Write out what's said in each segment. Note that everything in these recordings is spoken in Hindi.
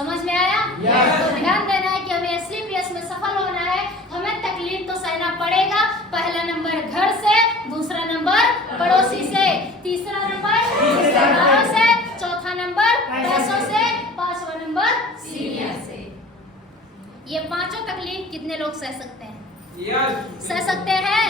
समझ में आया? तो ध्यान देना है कि हमें SLPS में सफल होना है, हमें तकलीफ तो सहना पड़ेगा। पहला नंबर घर से, दूसरा नंबर पड़ोसी से, तीसरा नंबर रिश्तेदारों से, चौथा नंबर पैसों से, पांचवा नंबर सीनियर से। ये पांचों तकलीफ कितने लोग सह सकते हैं? सह सकते हैं?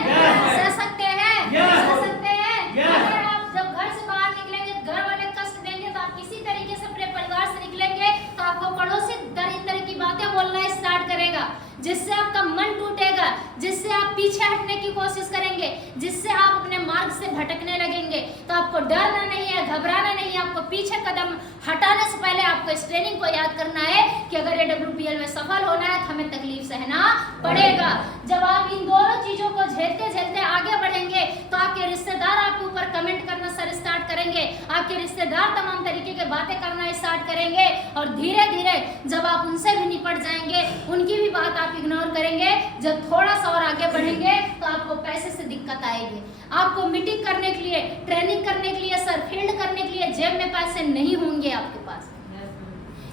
सह सकते हैं? सह सकते हैं? अगर आप जब घर से बाहर निकलेंगे, घर वाले कष्ट देंगे, तो आप किसी तरीके से अपने परिवार से निकलेंगे तो आपको पड़ोसी तरह तरह की बातें बोलना स्टार्ट करेगा, जिससे आपका मन टूटेगा, जिससे आप पीछे हटने की कोशिश करेंगे, जिससे आप अपने मार्ग से भटकने लगेंगे। तो आपको डरना नहीं है, घबराना नहीं है, आपको पीछे कदम हटाने से पहले आपको इस ट्रेनिंग को याद करना है कि अगर AWPL में सफल होना है तो हमें तकलीफ सहना पड़ेगा। जब आप इन दोनों चीजों को झेलते झेलते आगे बढ़ेंगे तो आपके रिश्तेदार आपके ऊपर कमेंट करना स्टार्ट करेंगे, आपके रिश्तेदार तमाम तरीके की बातें करना स्टार्ट करेंगे, और धीरे धीरे जब आप उनसे भी निपट जाएंगे, उनकी भी बात आप इग्नोर करेंगे, जब थोड़ा सा और आगे बढ़ेंगे तो आपको पैसे से दिक्कत आएगी। आपको मीटिंग करने के लिए, ट्रेनिंग करने के लिए, सर फील्ड करने के लिए जेब में पैसे नहीं होंगे आपके पास,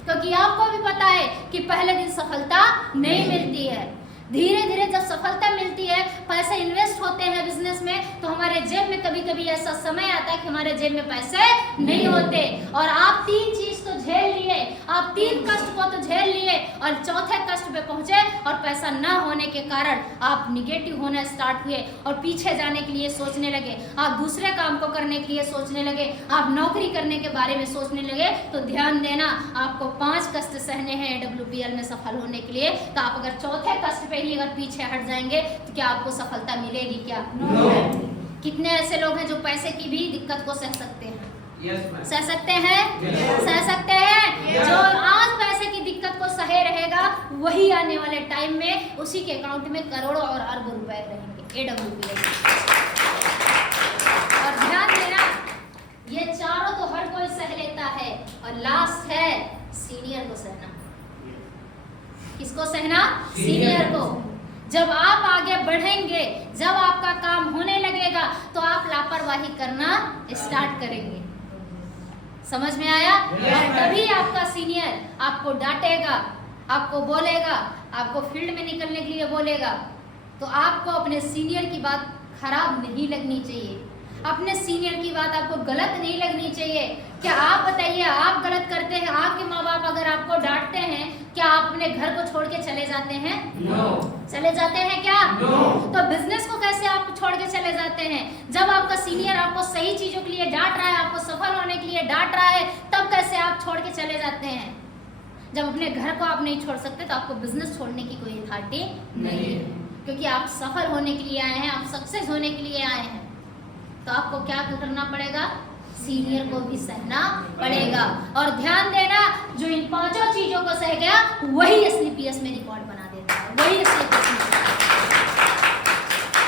क्योंकि आपको भी पता है कि पहले दिन सफलता नहीं मिलती है। धीरे धीरे जब सफलता मिलती है, पैसे इन्वेस्ट होते हैं बिजनेस में, तो हमारे जेब में कभी कभी ऐसा समय आता है कि हमारे जेब में पैसे नहीं होते। और आप तीन चीज तो झेल लिए, आप तीन कष्ट को तो झेल लिए, और चौथे कष्ट पे पहुंचे और पैसा न होने के कारण आप निगेटिव होना स्टार्ट हुए और पीछे जाने के लिए सोचने लगे, आप दूसरे काम को करने के लिए सोचने लगे, आप नौकरी करने के बारे में सोचने लगे। तो ध्यान देना, आपको 5 कष्ट सहने हैं AWPL में सफल होने के लिए। तो आप अगर चौथे कष्ट ही अगर पीछे हट जाएंगे तो क्या आपको सफलता मिलेगी? क्या कितने ऐसे लोग हैं जो पैसे की भी दिक्कत को सह सकते हैं? सह सकते हैं? सह सकते हैं? जो आज पैसे की दिक्कत को सहे रहेगा, वही आने वाले टाइम में उसी के अकाउंट में करोड़ों और अरबों रुपए रहेंगे AWPL। और ध्यान देना, ये चारों तो हर कोई सह लेता है, और लास्ट है सीनियर को सहना। किसको सहना? सीनियर को। जब आप आगे बढ़ेंगे, जब आपका काम होने लगेगा, तो आप लापरवाही करना स्टार्ट करेंगे। समझ में आया? और तभी आपका सीनियर आपको डांटेगा, आपको बोलेगा, आपको फील्ड में निकलने के लिए बोलेगा, तो आपको अपने सीनियर की बात खराब नहीं लगनी चाहिए, अपने सीनियर की बात आपको गलत नहीं लगनी चाहिए। क्या आप बताइए, आप गलत करते हैं, आपके माँ बाप अगर आपको डांटते हैं, क्या आप अपने घर को छोड़ के चले जाते हैं? चले जाते हैं क्या? तो बिजनेस को कैसे आप छोड़ के चले जाते हैं? जब आपका सीनियर आपको सही चीजों के लिए डांट रहा है, आपको सफल होने के लिए डांट रहा है, तब कैसे आप छोड़ के चले जाते हैं? जब अपने घर को आप नहीं छोड़ सकते तो आपको बिजनेस छोड़ने की कोई अथॉरिटी नहीं है, क्योंकि आप सफल होने के लिए आए हैं, आप सक्सेस होने के लिए आए हैं। तो आपको क्या करना पड़ेगा? सीनियर को भी सहना पड़ेगा। और ध्यान देना, जो इन 5 चीजों को सह गया, वही SLPS में रिकॉर्ड बना।